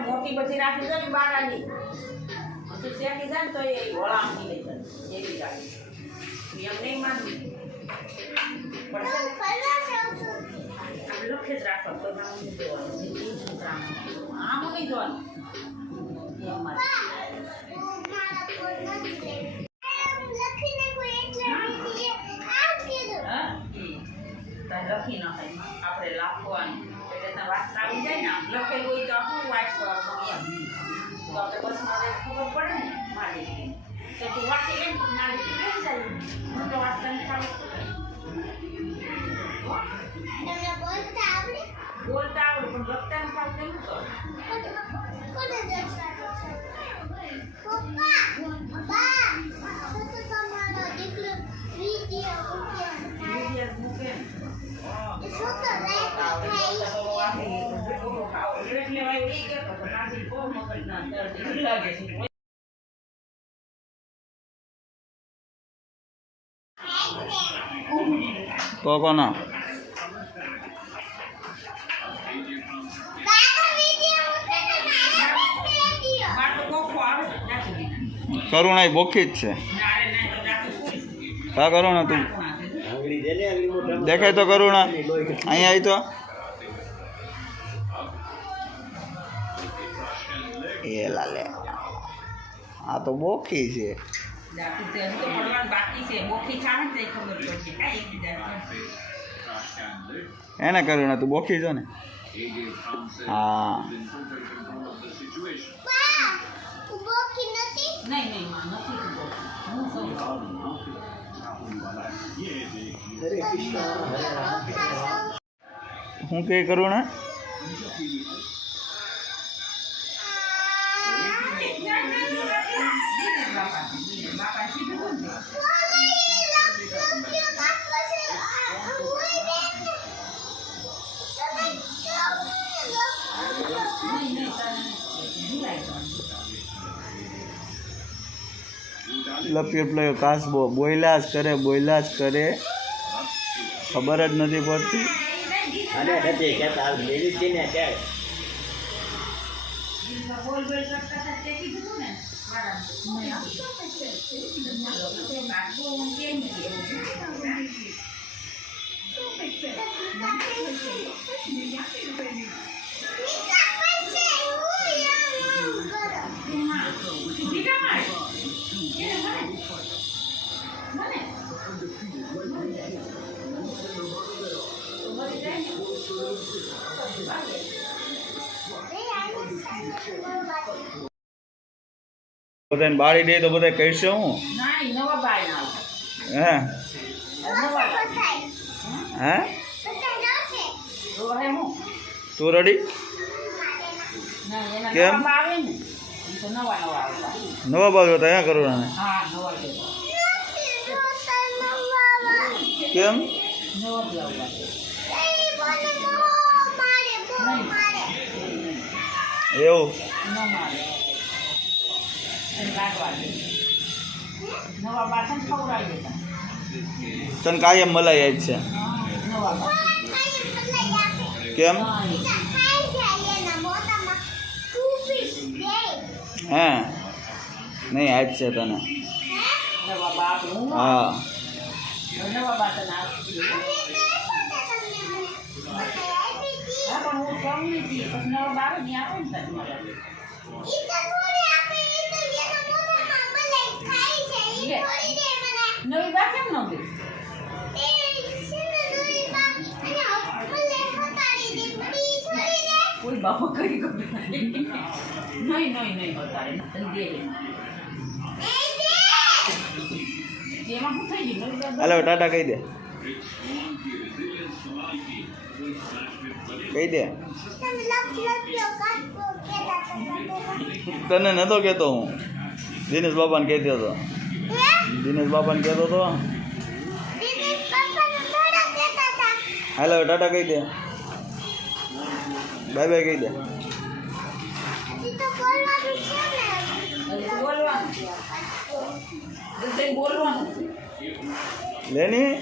મોટી બધી રાખી દો ને બારાની પછી શેકી જાય ને તો એ વળામથી લઈ જાય એવી રાખી એમ નહીં માનવી લખે જ રાખો તો આમ નહીં જોવાનું લખી નાખાય આપણે લખવાનું એટલે વાત આવી જાય ને લખેલું હોય તો શું વાંચ કરવાનું એમ તો આપણે બસ મારે ખબર પડે ને મારી તો તું વાંચી લે મારી બેસી જાય તો વાંચતાની ખાલી બોલતા આવડે પણ લખતાને ફાવતું એમ કરો કોકોનો કરુણા બોખી જ છે કા કરુણા તું દેખાય તો કરુણા અહીંયા આવી તો એ લાલે આ તો બોખી છે એને કરુણા તું બોખી છો ને હા હું કે કરું ને લપી કાસ બોયલા જ કરે ખબર જ નથી પડતી બધાને બાળી દે તો બધા કહીશે હું હે હે તું રેડી કેમ નવા બાજુ હતા અહીંયા કરું ને કેમ એવું તને કાયમ મલાઈ જ છે કેમ હે નહીં આજ છે તને હા નવી બા કેમ ન ગઈ કોઈ બાપો કરી નહીં હોતા એમાં શું થઈ ગયું હાલો ટાટા કહી દે તને નતો કહેતો હું દિનેશ બાપાને કહેતો હતો હાલો ટાટા કહી દે બાય બાય કહી દે લેની